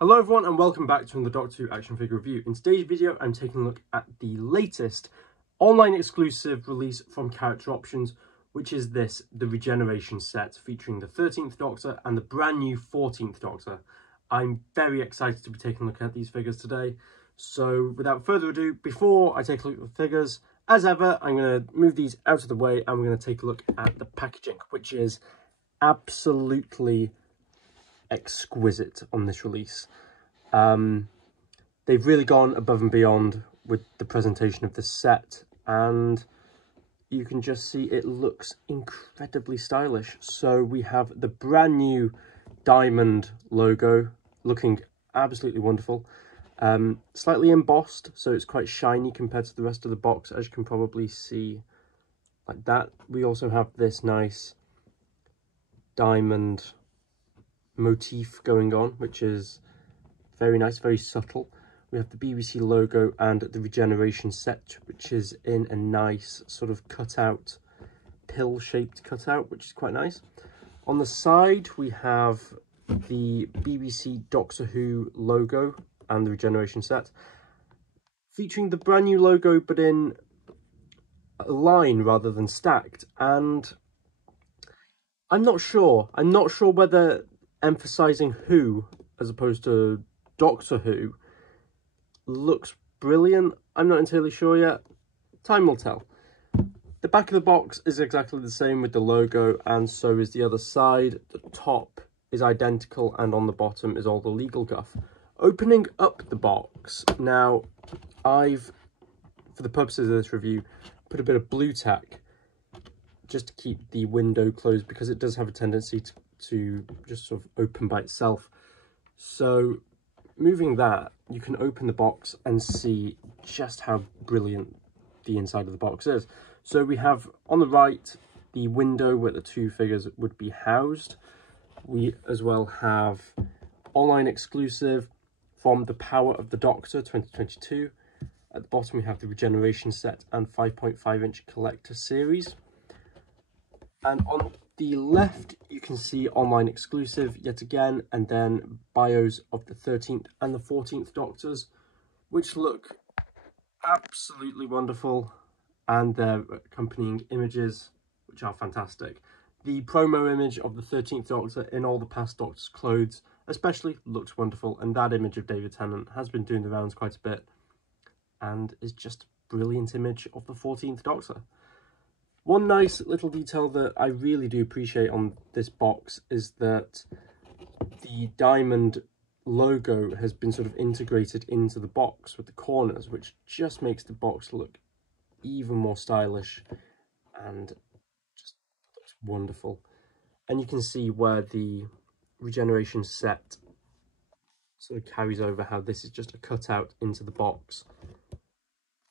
Hello everyone and welcome back to another Doctor Who action figure review. In today's video I'm taking a look at the latest online exclusive release from Character Options, which is the Regeneration set featuring the 13th Doctor and the brand new 14th Doctor. I'm very excited to be taking a look at these figures today. So without further ado, before I take a look at the figures, as ever, I'm going to move these out of the way and we're going to take a look at the packaging, which is absolutely exquisite on this release. They've really gone above and beyond with the presentation of the set, and you can just see it looks incredibly stylish. So we have the brand new diamond logo looking absolutely wonderful, slightly embossed, so it's quite shiny compared to the rest of the box, as you can probably see like that. We also have this nice diamond motif going on, which is very nice, very subtle. We have the BBC logo and the Regeneration set, which is in a nice sort of cutout, pill-shaped cutout, which is quite nice. On the side, we have the BBC Doctor Who logo and the Regeneration set, featuring the brand new logo, but in a line rather than stacked. And I'm not sure whether emphasizing Who as opposed to Doctor Who looks brilliant. I'm not entirely sure yet. Time will tell. The back of the box is exactly the same with the logo, and so is the other side. The top is identical, and on the bottom is all the legal guff. Opening up the box, now I've, for the purposes of this review, put a bit of blue tack just to keep the window closed, because it does have a tendency to just sort of open by itself. So moving that, you can open the box and see just how brilliant the inside of the box is. So we have on the right the window where the two figures would be housed. We as well have online exclusive from The Power of the Doctor 2022. At the bottom we have the Regeneration set and 5.5-inch collector series. And on the left, you can see online exclusive yet again, and then bios of the 13th and the 14th Doctors, which look absolutely wonderful, and their accompanying images, which are fantastic. The promo image of the 13th Doctor in all the past Doctor's clothes especially looks wonderful, and that image of David Tennant has been doing the rounds quite a bit, and is just a brilliant image of the 14th Doctor. One nice little detail that I really do appreciate on this box is that the diamond logo has been sort of integrated into the box with the corners, which just makes the box look even more stylish and just looks wonderful. And you can see where the Regeneration set sort of carries over, how this is just a cutout into the box,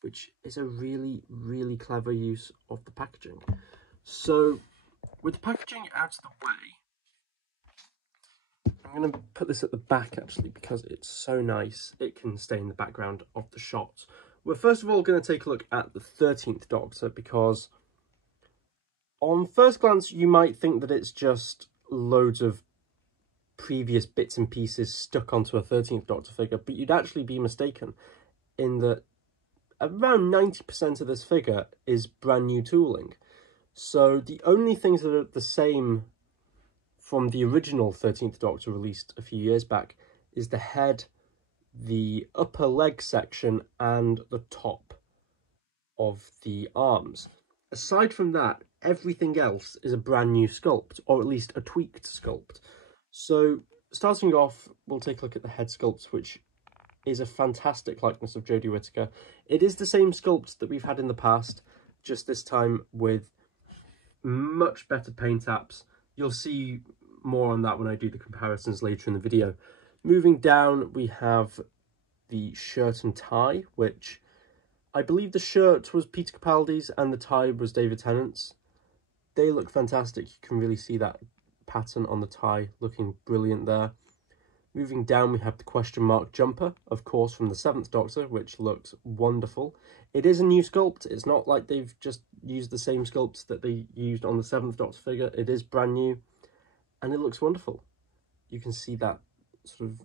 which is a really, really clever use of the packaging. So, with the packaging out of the way, I'm going to put this at the back actually, because it's so nice it can stay in the background of the shots. We're first of all going to take a look at the 13th Doctor, because on first glance you might think that it's just loads of previous bits and pieces stuck onto a 13th Doctor figure, but you'd actually be mistaken, in that around 90% of this figure is brand new tooling. So the only things that are the same from the original 13th Doctor released a few years back is the head, the upper leg section, and the top of the arms. Aside from that, everything else is a brand new sculpt, or at least a tweaked sculpt. So starting off, we'll take a look at the head sculpt, which is a fantastic likeness of Jodie Whittaker. It is the same sculpt that we've had in the past, just this time with much better paint apps. You'll see more on that when I do the comparisons later in the video. Moving down, we have the shirt and tie, which I believe the shirt was Peter Capaldi's and the tie was David Tennant's. They look fantastic. You can really see that pattern on the tie looking brilliant there. Moving down, we have the question mark jumper, of course, from the 7th Doctor, which looks wonderful. It is a new sculpt. It's not like they've just used the same sculpt that they used on the 7th Doctor figure. It is brand new, and it looks wonderful. You can see that sort of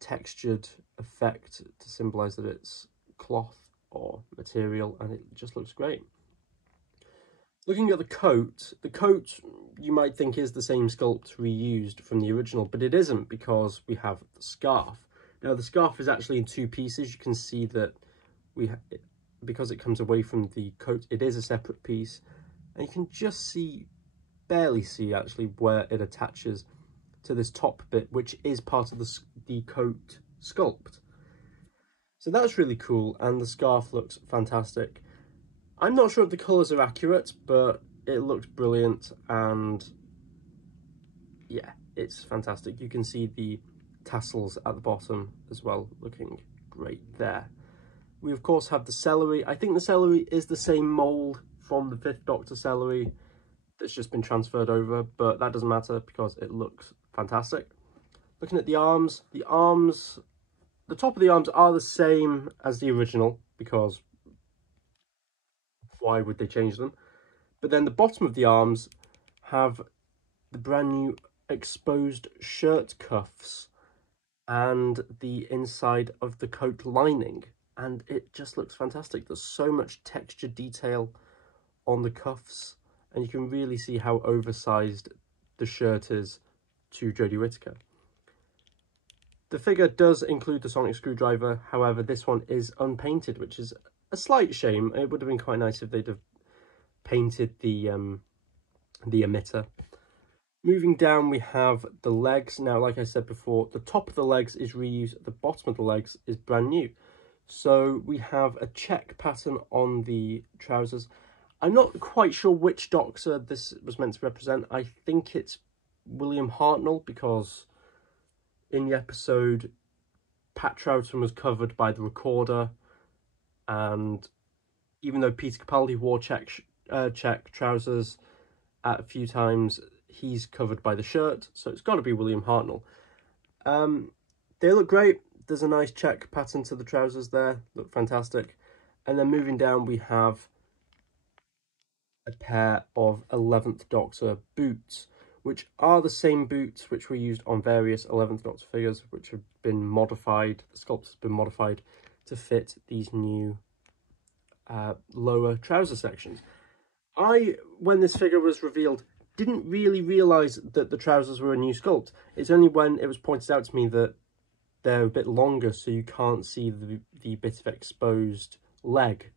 textured effect to symbolize that it's cloth or material, and it just looks great. Looking at the coat you might think is the same sculpt reused from the original, but it isn't, because we have the scarf. Now the scarf is actually in two pieces. You can see that because it comes away from the coat, it is a separate piece, and you can just barely see actually where it attaches to this top bit, which is part of the coat sculpt. So that's really cool, and the scarf looks fantastic. I'm not sure if the colours are accurate, but it looks brilliant, and yeah, it's fantastic. You can see the tassels at the bottom as well, looking great there. We of course have the celery. I think the celery is the same mould from the Fifth Doctor celery that's just been transferred over, but that doesn't matter because it looks fantastic. Looking at the arms, the top of the arms are the same as the original, because why would they change them? But then the bottom of the arms have the brand new exposed shirt cuffs and the inside of the coat lining, and it just looks fantastic. There's so much texture detail on the cuffs, and you can really see how oversized the shirt is to Jodie Whittaker. The figure does include the sonic screwdriver, however this one is unpainted, which is a slight shame. It would have been quite nice if they'd have painted the emitter. Moving down, we have the legs. Now, like I said before, the top of the legs is reused, the bottom of the legs is brand new. So we have a check pattern on the trousers. I'm not quite sure which Doctor this was meant to represent. I think it's William Hartnell, because in the episode, Pat Troughton was covered by the recorder, and even though Peter Capaldi wore check trousers at a few times, he's covered by the shirt, so it's got to be William Hartnell. They look great. There's a nice check pattern to the trousers there, look fantastic. And then moving down, we have a pair of 11th Doctor boots, which are the same boots which were used on various 11th Doctor figures, which have been modified. The sculpt has been modified to fit these new lower trouser sections. When this figure was revealed, didn't really realise that the trousers were a new sculpt. It's only when it was pointed out to me that they're a bit longer, so you can't see the bit of exposed leg,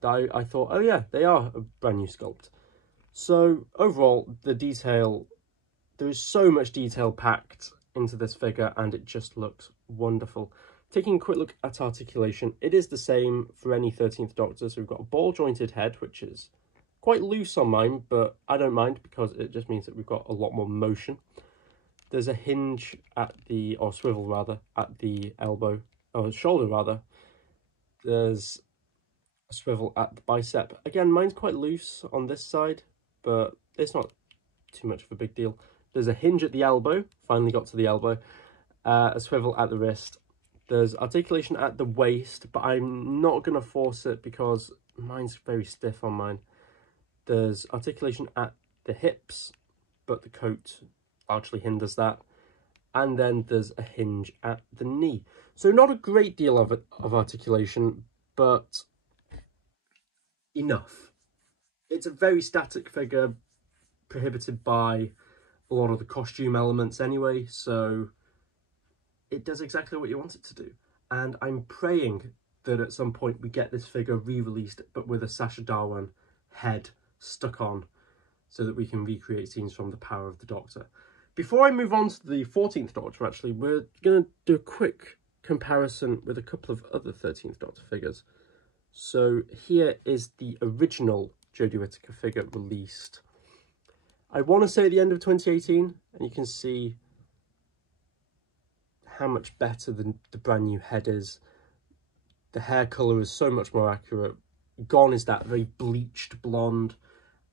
that I thought, oh yeah, they are a brand new sculpt. So overall, the detail, there is so much detail packed into this figure, and it just looks wonderful. Taking a quick look at articulation, it is the same for any 13th Doctor. So we've got a ball jointed head, which is quite loose on mine, but I don't mind because it just means that we've got a lot more motion. There's a hinge at the, or swivel rather, at the elbow, or shoulder rather. There's a swivel at the bicep. Again, mine's quite loose on this side, but it's not too much of a big deal. There's a hinge at the elbow, finally got to the elbow, a swivel at the wrist. There's articulation at the waist, but I'm not going to force it because mine's very stiff on mine. There's articulation at the hips, but the coat largely hinders that. And then there's a hinge at the knee. So not a great deal of articulation, but enough. It's a very static figure, prohibited by a lot of the costume elements anyway, so it does exactly what you want it to do. And I'm praying that at some point we get this figure re-released, but with a Sacha Dhawan head stuck on, so that we can recreate scenes from The Power of the Doctor. Before I move on to the 14th Doctor, actually, we're going to do a quick comparison with a couple of other 13th Doctor figures. So here is the original Jodie Whittaker figure released, I want to say at the end of 2018, and you can see how much better the brand new head is. The hair colour is so much more accurate. Gone is that very bleached blonde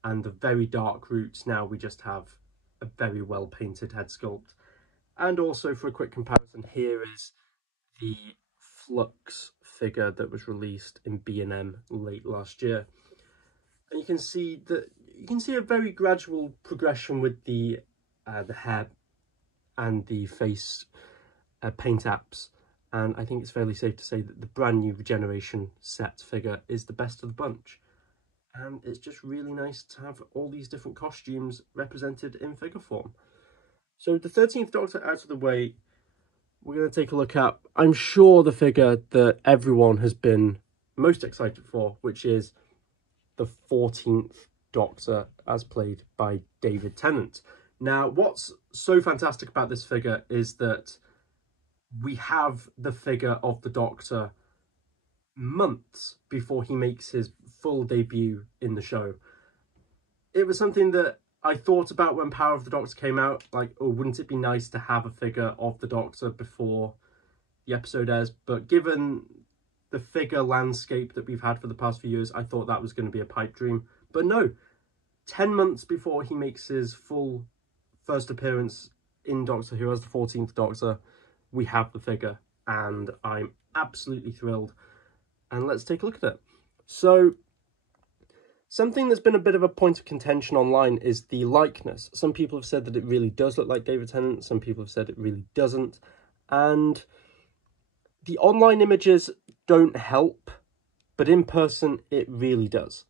and the very dark roots. Now we just have a very well painted head sculpt. And also, for a quick comparison, here is the Flux figure that was released in B&M late last year. And you can see a very gradual progression with the hair and the face paint apps, and I think it's fairly safe to say that the brand new Regeneration set figure is the best of the bunch. And it's just really nice to have all these different costumes represented in figure form. So the 13th Doctor out of the way, we're going to take a look at, I'm sure, the figure that everyone has been most excited for, which is the 14th Doctor as played by David Tennant. Now, what's so fantastic about this figure is that we have the figure of the Doctor months before he makes his full debut in the show. It was something that I thought about when Power of the Doctor came out, like, oh, wouldn't it be nice to have a figure of the Doctor before the episode airs? But given the figure landscape that we've had for the past few years, I thought that was going to be a pipe dream. But no, 10 months before he makes his full first appearance in Doctor Who as the 14th Doctor, we have the figure, and I'm absolutely thrilled. And let's take a look at it. So, something that's been a bit of a point of contention online is the likeness. Some people have said that it really does look like David Tennant. Some people have said it really doesn't. And the online images don't help, but in person, it really does.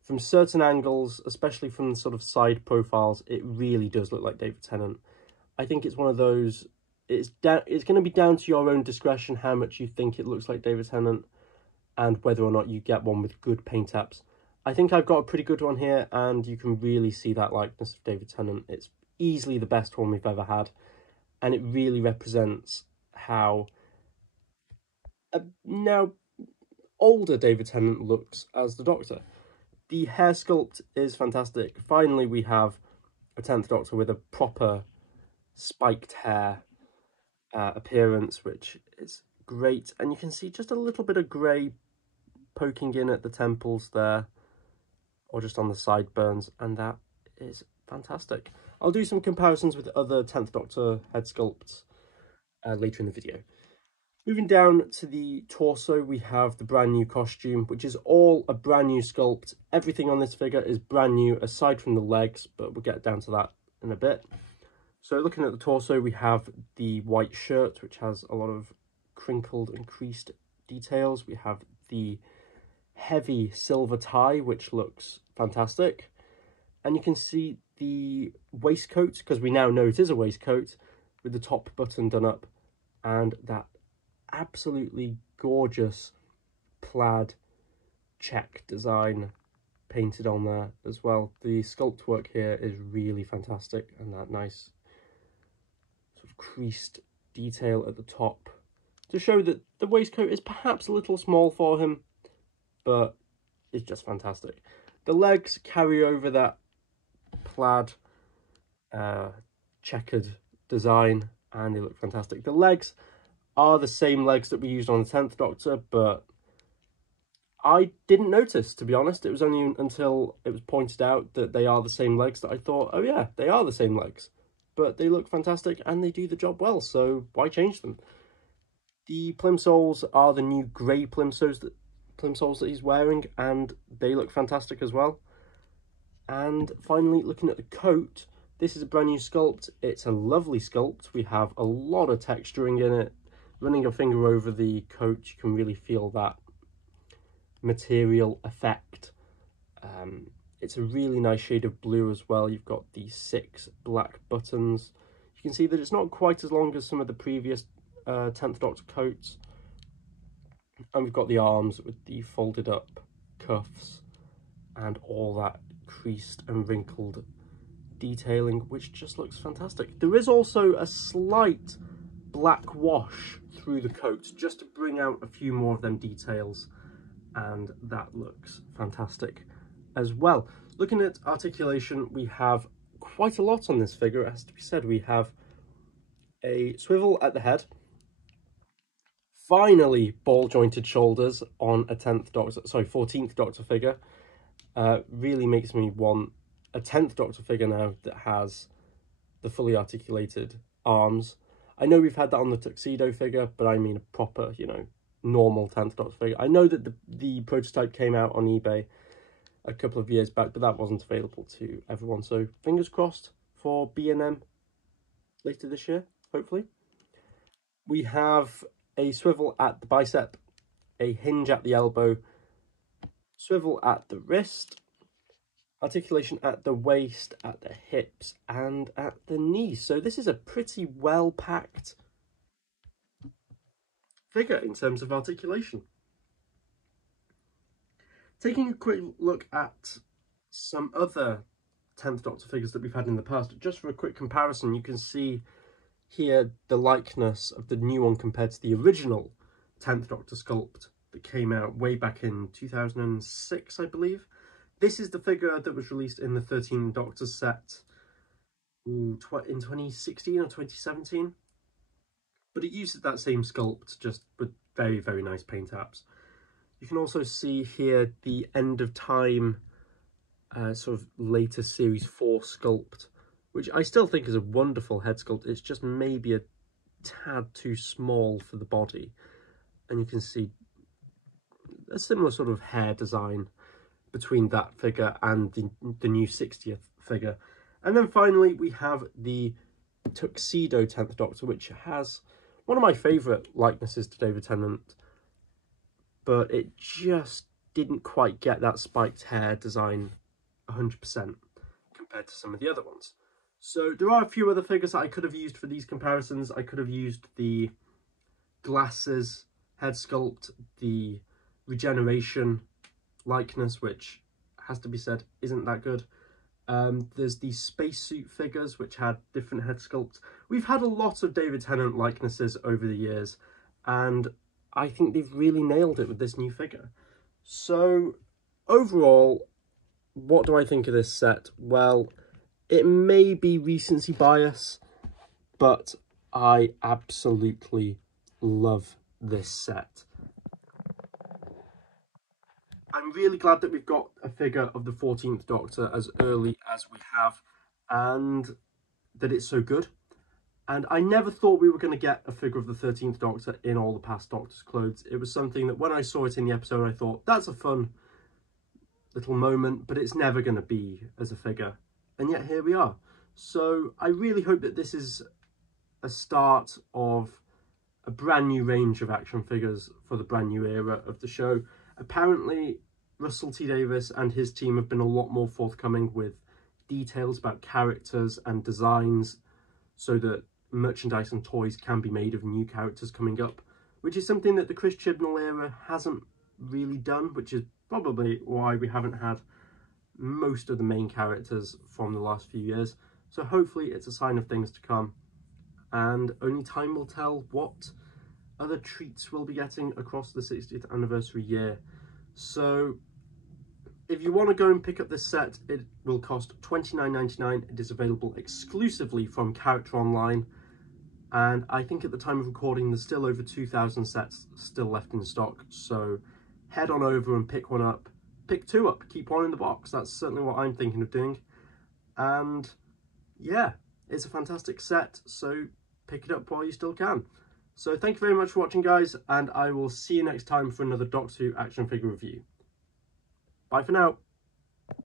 From certain angles, especially from the sort of side profiles, it really does look like David Tennant. I think it's one of those, it's going to be down to your own discretion how much you think it looks like David Tennant and whether or not you get one with good paint apps. I think I've got a pretty good one here, and you can really see that likeness of David Tennant. It's easily the best one we've ever had, and it really represents how now older David Tennant looks as the Doctor. The hair sculpt is fantastic. Finally, we have a 10th Doctor with a proper spiked hair appearance, which is great. And you can see just a little bit of grey poking in at the temples there, or just on the sideburns, and that is fantastic. I'll do some comparisons with other 10th Doctor head sculpts later in the video. Moving down to the torso, we have the brand new costume, which is all a brand new sculpt. Everything on this figure is brand new, aside from the legs, but we'll get down to that in a bit. So looking at the torso, we have the white shirt, which has a lot of crinkled and creased details. We have the heavy silver tie, which looks fantastic. And you can see the waistcoat, because we now know it is a waistcoat, with the top button done up, and that absolutely gorgeous plaid check design painted on there as well. The sculpt work here is really fantastic, and that nice sort of creased detail at the top to show that the waistcoat is perhaps a little small for him, but it's just fantastic. The legs carry over that plaid checkered design, and they look fantastic. The legs are the same legs that we used on the 10th Doctor, but I didn't notice, to be honest. It was only until it was pointed out that they are the same legs that I thought, oh yeah, they are the same legs. But they look fantastic, and they do the job well, so why change them? The plimsolls are the new grey plimsolls that he's wearing, and they look fantastic as well. And finally, looking at the coat, this is a brand new sculpt. It's a lovely sculpt. We have a lot of texturing in it. Running your finger over the coat, you can really feel that material effect. It's a really nice shade of blue as well. You've got the 6 black buttons. You can see that it's not quite as long as some of the previous 10th Doctor coats. And we've got the arms with the folded up cuffs and all that creased and wrinkled detailing, which just looks fantastic. There is also a slight black wash through the coat just to bring out a few more of them details, and that looks fantastic as well. Looking at articulation, we have quite a lot on this figure, it has to be said. We have a swivel at the head, finally ball jointed shoulders on a 14th Doctor figure. Really makes me want a 10th Doctor figure now that has the fully articulated arms. I know we've had that on the Tuxedo figure, but I mean a proper, you know, normal 10th Doctor figure. I know that the prototype came out on eBay a couple of years back, but that wasn't available to everyone. So fingers crossed for B&M later this year, hopefully. We have a swivel at the bicep, a hinge at the elbow, swivel at the wrist, articulation at the waist, at the hips, and at the knees. So this is a pretty well-packed figure in terms of articulation. Taking a quick look at some other 10th Doctor figures that we've had in the past, just for a quick comparison, you can see here the likeness of the new one compared to the original 10th Doctor sculpt that came out way back in 2006, I believe. This is the figure that was released in the 13th Doctor set in 2016 or 2017. But it uses that same sculpt, just with very, very nice paint apps. You can also see here the End of Time sort of later Series 4 sculpt, which I still think is a wonderful head sculpt. It's just maybe a tad too small for the body. And you can see a similar sort of hair design between that figure and the new 60th figure. And then finally we have the Tuxedo 10th Doctor, which has one of my favourite likenesses to David Tennant, but it just didn't quite get that spiked hair design 100% compared to some of the other ones. So there are a few other figures that I could have used for these comparisons. I could have used the glasses head sculpt, the Regeneration likeness, which has to be said isn't that good. There's the spacesuit figures, which had different head sculpts. We've had a lot of David Tennant likenesses over the years, and I think they've really nailed it with this new figure. So overall, what do I think of this set? Well, it may be recency bias, but I absolutely love this set. I'm really glad that we've got a figure of the 14th Doctor as early as we have, and that it's so good. And I never thought we were going to get a figure of the 13th Doctor in all the past Doctor's clothes. It was something that when I saw it in the episode, I thought, that's a fun little moment, but it's never going to be as a figure. And yet here we are. So I really hope that this is a start of a brand new range of action figures for the brand new era of the show. Apparently, Russell T Davies and his team have been a lot more forthcoming with details about characters and designs so that merchandise and toys can be made of new characters coming up, which is something that the Chris Chibnall era hasn't really done, which is probably why we haven't had most of the main characters from the last few years. So hopefully it's a sign of things to come, and only time will tell what other treats we'll be getting across the 60th anniversary year. So if you want to go and pick up this set, it will cost $29.99. It is available exclusively from Character Online, and I think at the time of recording there's still over 2,000 sets still left in stock. So head on over and pick one up, pick two up, keep one in the box. That's certainly what I'm thinking of doing. And yeah, it's a fantastic set, so pick it up while you still can. So thank you very much for watching, guys, and I will see you next time for another Doctor Who action figure review. Bye for now.